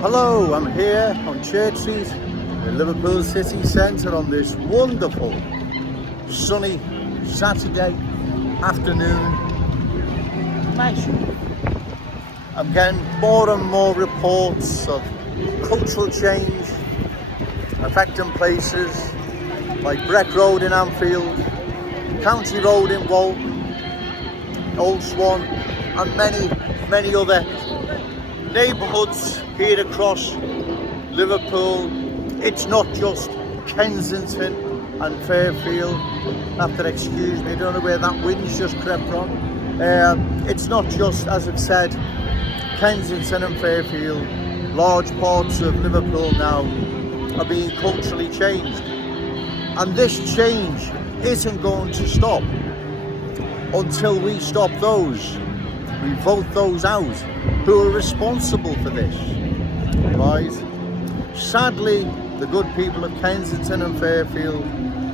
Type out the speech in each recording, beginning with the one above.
Hello, I'm here on Church Street in Liverpool city centre on this wonderful sunny Saturday afternoon. Magic. I'm getting more and more reports of cultural change affecting places like Breck Road in Anfield, County Road in Walton, Old Swan, and many other neighbourhoods here across Liverpool. It's not just Kensington and Fairfield. Have to excuse me, I don't know where that wind's just crept from. It's not just, as I've said, Kensington and Fairfield. Large parts of Liverpool now are being culturally changed, and this change isn't going to stop until we stop those, we vote those out who are responsible for this, right? Sadly, the good people of Kensington and Fairfield,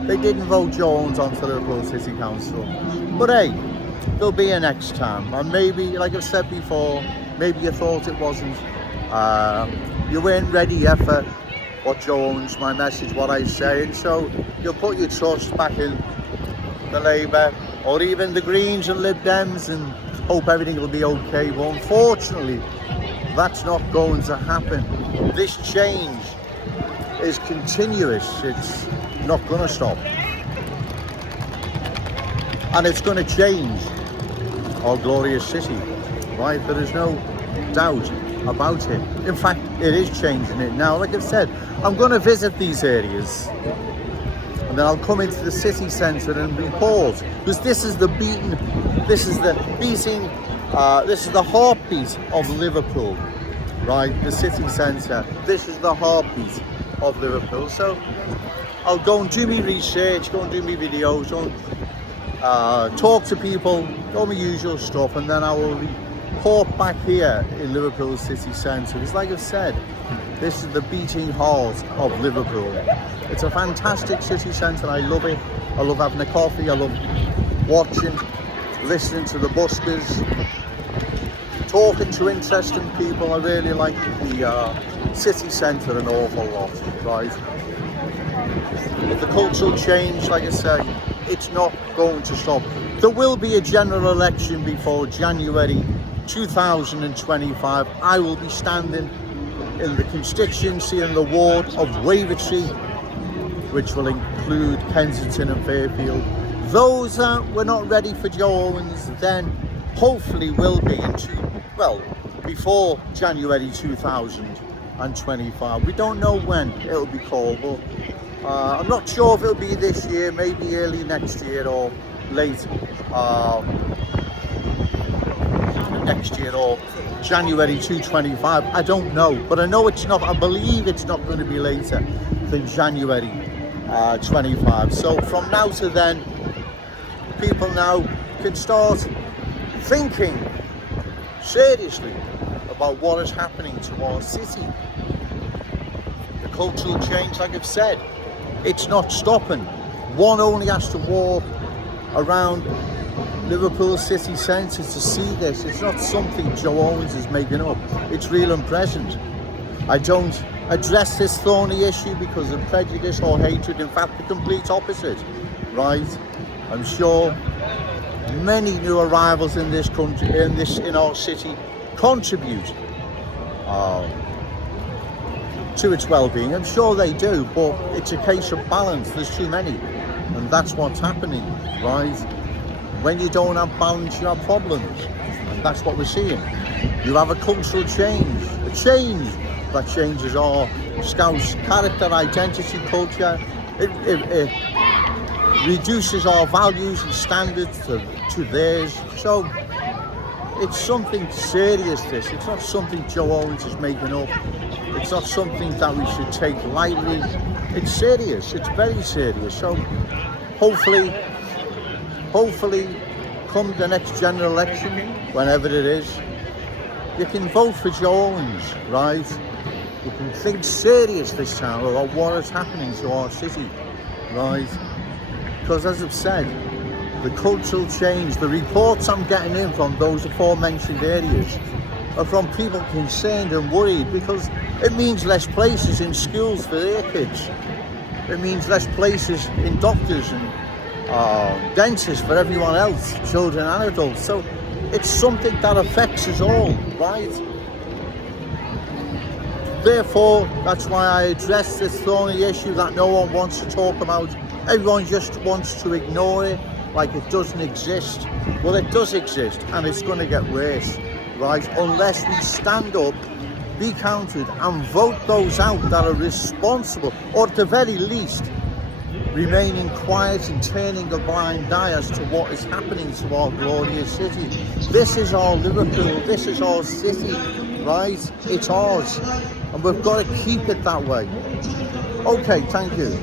they didn't vote Jones onto Liverpool City Council. But hey, there'll be a next time, and maybe, like I've said before, maybe you thought it wasn't, you weren't ready yet for what Jones, my message, what I say, and so you'll put your trust back in the Labour or even the Greens and Lib Dems and hope everything will be okay. But unfortunately, that's not going to happen. This change is continuous. It's not going to stop, and it's going to change our glorious city, right? There is no doubt about it. In fact, it is changing it now. Like I've said, I'm going to visit these areas and then I'll come into the city centre and report, because this is the heartbeat of Liverpool, right? The city centre, this is the heartbeat of Liverpool. So I'll go and do my research, go and do my videos, go and talk to people, all my usual stuff, and then I will report back here in Liverpool city centre. Because like I've said, this is the beating heart of Liverpool. It's a fantastic city centre. I love it. I love having a coffee. I love watching, listening to the buskers, talking to interesting people. I really like the city centre an awful lot, right? But the cultural change, like I say, it's not going to stop. There will be a general election before January 2025. I will be standing in the constituency in the ward of Wavertree, which will include Kensington and Fairfield. Those that were not ready for Joe Owens then hopefully will be before January 2025. We don't know when it'll be called, but I'm not sure if it'll be this year, maybe early next year or late next year or January 2025. I don't know, but I know it's not, I believe it's not going to be later than January 25. So from now to then, people now can start thinking seriously about what is happening to our city. The cultural change, like I've said, it's not stopping. One only has to walk around Liverpool city centre to see this. It's not something Joe Owens is making up. It's real and present. I don't address this thorny issue because of prejudice or hatred. In fact, the complete opposite, right? I'm sure many new arrivals in this country, in our city, contribute to its well-being. I'm sure they do, but it's a case of balance. There's too many, and that's what's happening, right? When you don't have balance, you have problems, and that's what we're seeing. You have a cultural change, a change that changes our Scouse character, identity, culture. It reduces our values and standards to theirs. So it's something serious, this. It's not something Joe Owens is making up. It's not something that we should take lightly. It's serious, it's very serious. So hopefully, come the next general election, whenever it is, you can vote for Joe Owens, right? You can think serious this time about what is happening to our city, right? Because as I've said, the cultural change, the reports I'm getting in from those aforementioned areas, are from people concerned and worried, because it means less places in schools for their kids. It means less places in doctors and dentists for everyone else, children and adults. So it's something that affects us all, right? Therefore, that's why I address this thorny issue that no one wants to talk about. Everyone just wants to ignore it like it doesn't exist. Well, it does exist, and it's going to get worse, right? Unless we stand up, be counted, and vote those out that are responsible, or at the very least, remaining quiet and turning a blind eye as to what is happening to our glorious city. This is our Liverpool, this is our city, right? It's ours, and we've got to keep it that way. Okay, thank you.